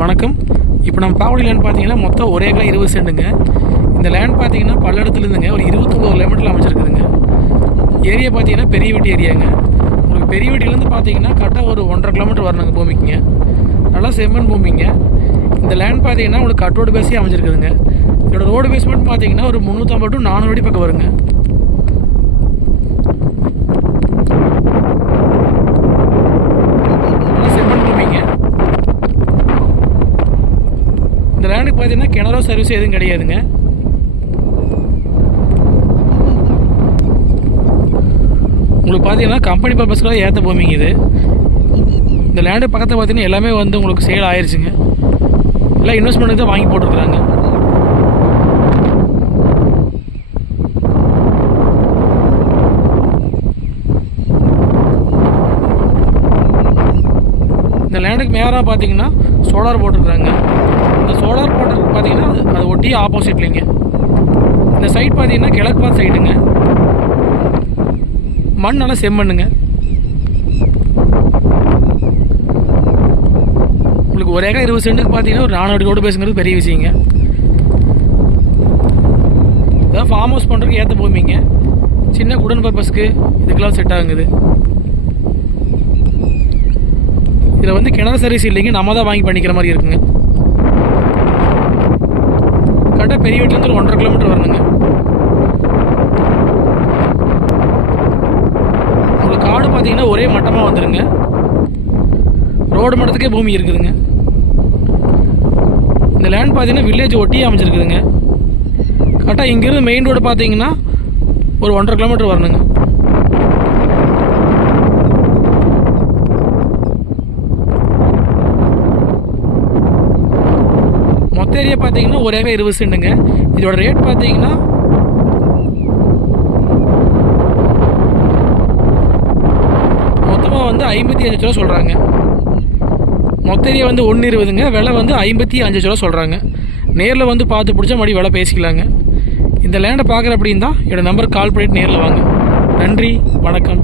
வணக்கம். இப்போ நம்ம பாவடி லேண்ட் பார்த்தீங்கன்னா மொத்தம் ஒரே ஏக்கரா இருபது சென்ட்டுங்க இந்த லேண்ட் பார்த்தீங்கன்னா பல்லடத்துலேருந்துங்க ஒரு இருபத்தொம்பது கிலோமீட்டரில் அமைச்சிருக்குதுங்க ஏரியா பார்த்தீங்கன்னா பெரிய வீட்டு ஏரியாங்க. உங்களுக்கு பெரிய வீட்டிலேருந்து பார்த்தீங்கன்னா கரெக்டாக ஒரு ஒன்றரை கிலோமீட்டர் வரணுங்க பூமிக்குங்க. நல்லா செம்மன் பூமிங்க. இந்த லேண்ட் பார்த்தீங்கன்னா உங்களுக்கு கட்டோடு பேஸே அமைஞ்சிருக்குதுங்க. இதோட ரோடு பேஸ் மட்டும் பார்த்தீங்கன்னா ஒரு முந்நூற்றம்பது டு நானூறு அடி பக்கம் வருங்க நல்லா செம்மண் பூமிங்க லேண்டுக்கு பார்த்தீங்கன்னா கிணறோ சர்வீஸ் எதுவும் கிடையாதுங்க. உங்களுக்கு பார்த்தீங்கன்னா கம்பெனி பர்பஸ்க்காக ஏற்ற பூமிங்க இது. இந்த லேண்டு பக்கத்தில் பார்த்தீங்கன்னா எல்லாமே வந்து உங்களுக்கு சேல் ஆயிடுச்சுங்க எல்லாம் இன்வெஸ்ட்மெண்ட்டுக்கு தான் வாங்கி போட்டிருக்கிறாங்க. இந்த லேண்டுக்கு மேலாக பார்த்தீங்கன்னா சோலார் போட்டிருக்காங்க இந்த சோலார் போட்டு பார்த்தீங்கன்னா அது- அது ஒட்டி ஆப்போசிட்லிங்க இந்த சைட் பார்த்தீங்கன்னா கிழக்கு பார்த்து சைடுங்க மண் நல்லா செம்மண்ணுங்க. உங்களுக்கு ஒரு ஏக்கர் இருபது சென்ட்டுக்கு பார்த்தீங்கன்னா ஒரு நானூறு ரோடு பேசுங்கிறது பெரிய விஷயங்க. அதாவது ஃபார்ம் ஹவுஸ் பண்ணுறதுக்கு ஏற்ற பூமிங்க. சின்ன குடன் பர்பஸ்க்கு இதுக்கெல்லாம் செட் ஆகுங்குது இதில் வந்து கிணறு சர்வீஸ் இல்லைங்க. நம்ம தான் வாங்கி பண்ணிக்கிற மாதிரி இருக்குங்க. கரெக்டாக பெரிய வீட்டிலேருந்து ஒன்றரை கிலோமீட்டர் வரணுங்க. உங்களுக்கு காடு பார்த்தீங்கன்னா ஒரே மட்டமாக வந்துடுங்க ரோடு மட்டத்துக்கே பூமி இருக்குதுங்க. இந்த லேண்ட் பார்த்தீங்கன்னா வில்லேஜ் ஒட்டியே அமைச்சிருக்குதுங்க கரெக்டாக இங்கேருந்து மெயின் ரோடு பார்த்தீங்கன்னா ஒரு ஒன்றரை கிலோமீட்டர் வரணுங்க மொத்த ஏரியா பார்த்தீங்கன்னா ஒரு ஏக்கர் இருபது சென்ட்டுங்க இதோட ரேட் பார்த்தீங்கன்னா மொத்தமாக வந்து ஐம்பத்தி அஞ்சு ரூபா சொல்கிறாங்க மொத்த ஏரியா வந்து ஒன்று இருபதுங்க. விலை வந்து ஐம்பத்தி அஞ்சு ரூபா சொல்கிறாங்க நேரில் வந்து பார்த்து பிடிச்சா மறுபடியும் விலை பேசிக்கலாங்க. இந்த லேண்டை பார்க்குற அப்படின்னா என்னோடய நம்பருக்கு கால் பண்ணிட்டு நேரில் வாங்க. நன்றி வணக்கம்.